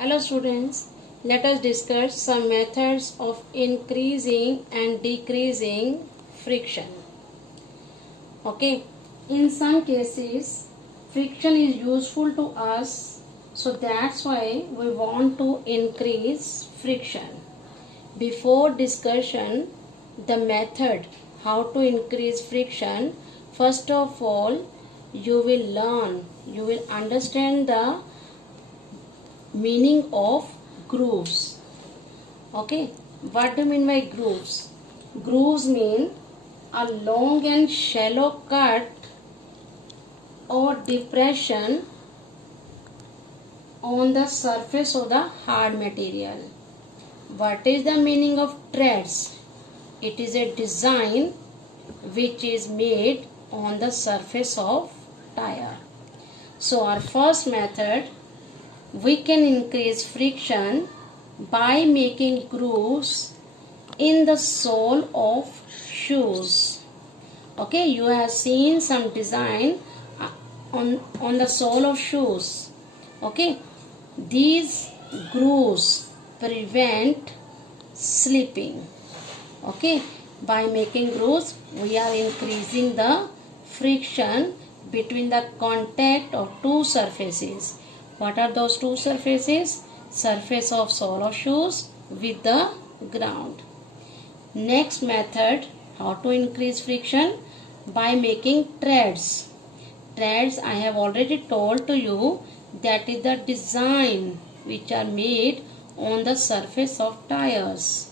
Hello students, let us discuss some methods of increasing and decreasing friction. Okay, in some cases friction is useful to us, so that's why we want to increase friction. Before discussion the method how to increase friction, first of all you will understand the meaning of grooves. Okay, what do you mean by grooves? Grooves mean a long and shallow cut or depression on the surface of the hard material. What is the meaning of treads? It is a design which is made on the surface of tire. So our first method, we can increase friction by making grooves in the sole of shoes. Okay, you have seen some design on the sole of shoes. Okay, these grooves prevent slipping. Okay, by making grooves we are increasing the friction between the contact of two surfaces. What are those two surfaces? Surface of sole of shoes with the ground. Next method, how to increase friction? By making treads. Treads, I have already told to you, that is the design which are made on the surface of tires.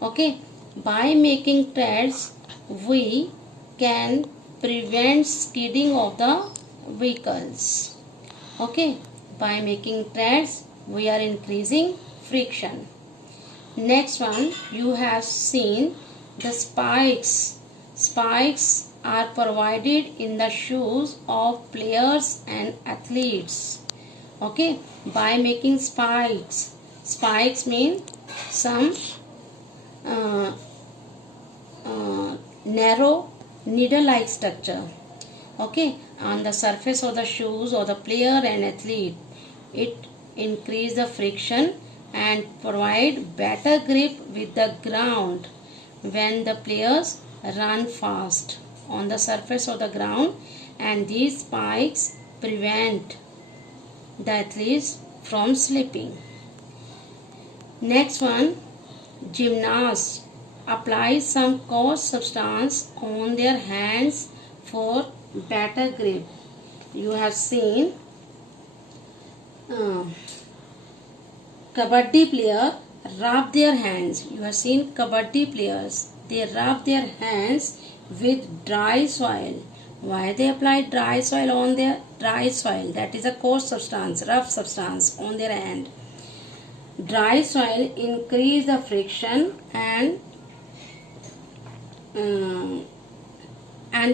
Okay, by making treads we can prevent skidding of the vehicles. Okay, by making treads we are increasing friction. Next one, you have seen the spikes. Spikes are provided in the shoes of players and athletes. Okay, by making spikes. Spikes mean some narrow needle-like structure. Okay, on the surface of the shoes of the player and athlete. It increase the friction and provide better grip with the ground when the players run fast on the surface of the ground, and these spikes prevent the athletes from slipping. Next one, gymnasts apply some coarse substance on their hands for better grip. You have seen kabaddi player rub their hands. You have seen kabaddi players, they rub their hands with dry soil. Why they apply dry soil on their dry soil? That is a coarse substance, rough substance on their hand. Dry soil increase the friction and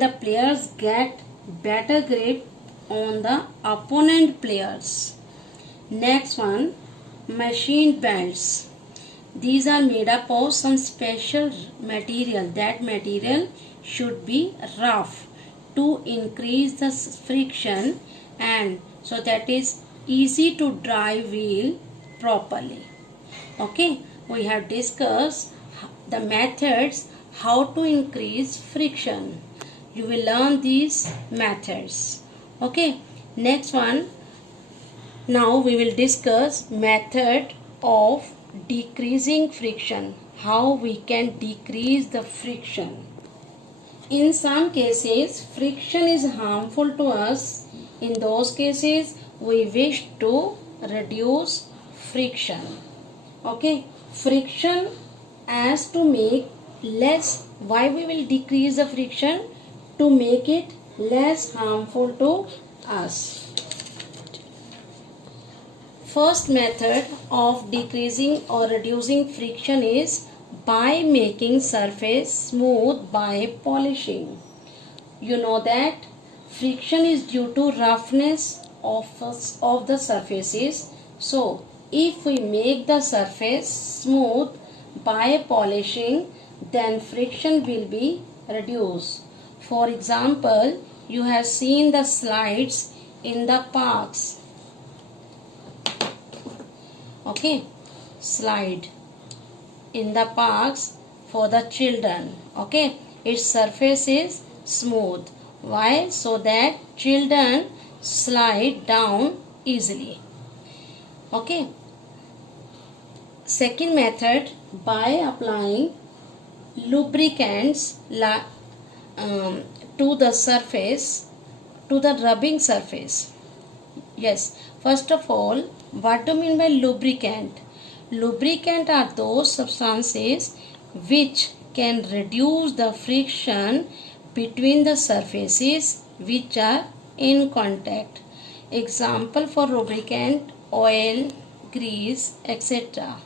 the players get better grip on the opponent players. Next one, machine belts. These are made up of some special material. That material should be rough to increase the friction and so that is easy to drive wheel properly. Okay, we have discussed the methods how to increase friction. You will learn these methods. Okay, next one, now we will discuss method of decreasing friction, how we can decrease the friction. In some cases friction is harmful to us. In those cases we wish to reduce friction. Okay, friction as to make less. Why we will decrease the friction? To make it less harmful to us. First method of decreasing or reducing friction is by making surface smooth by polishing. You know that friction is due to roughness of the surfaces. So if we make the surface smooth by polishing, then friction will be reduced. For example, you have seen the slides in the parks. Okay, slide in the parks for the children. Okay, its surface is smooth. Why? So that children slide down easily. Okay, second method, by applying lubricants to the surface, to the rubbing surface. Yes, first of all, what do you mean by lubricant? Lubricant are those substances which can reduce the friction between the surfaces which are in contact. Example for lubricant: oil, grease, etc.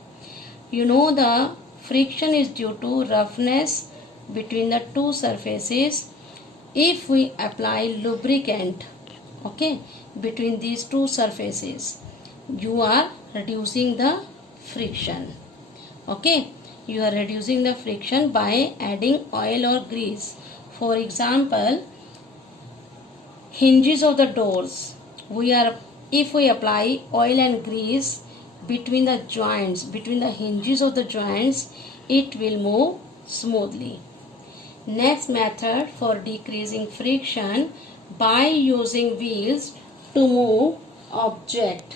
You know, the friction is due to roughness between the two surfaces. If we apply lubricant, okay, between these two surfaces, you are reducing the friction. Okay, you are reducing the friction by adding oil or grease. For example, hinges of the doors, if we apply oil and grease between the joints, between the hinges of the joints, it will move smoothly. Next method for decreasing friction, by using wheels to move object.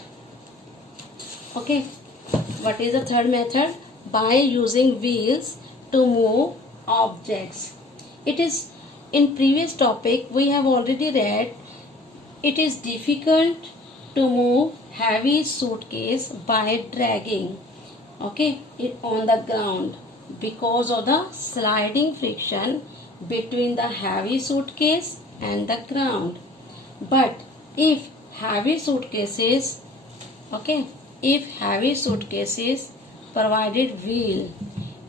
Okay, what is the third method? By using wheels to move objects. It is, in previous topic we have already read, it is difficult to move heavy suitcase by dragging, okay, it on the ground because of the sliding friction between the heavy suitcase and the ground. But if heavy suitcases, okay, if heavy suitcases provided wheel,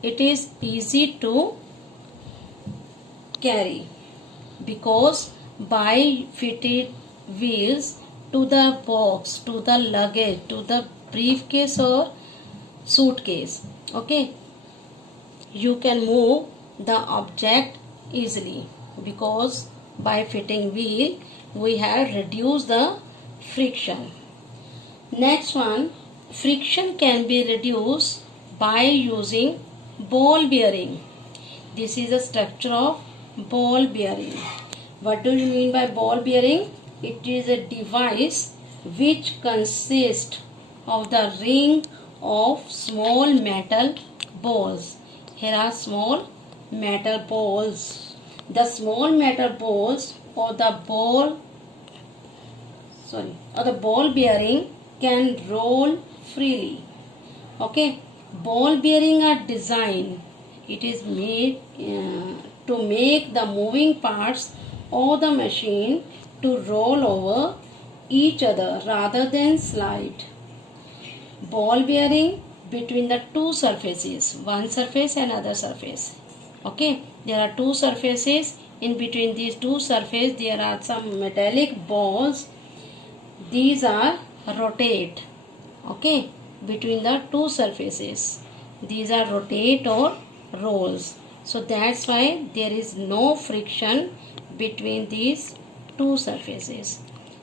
it is easy to carry, because by fitted wheels to the box, to the luggage, to the briefcase or suitcase, okay, you can move the object easily, because by fitting wheel we have reduced the friction. Next one, friction can be reduced by using ball bearing. This is the structure of ball bearing. What do you mean by ball bearing? It is a device which consists of the ring of small metal balls. Here are small metal balls. The small metal balls or the ball bearing can roll freely. Okay, ball bearing are designed, it is made to make the moving parts of the machine to roll over each other rather than slide. Ball bearing between the two surfaces, one surface and other surface. Okay, there are two surfaces. In between these two surfaces there are some metallic balls. These are rotate, okay, between the two surfaces. These are rotate or rolls. So that's why there is no friction between these two surfaces.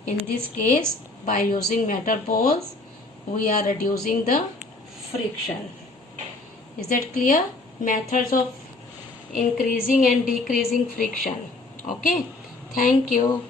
In this case, by using metal balls, we are reducing the friction. Is that clear? Methods of increasing and decreasing friction. Okay, thank you.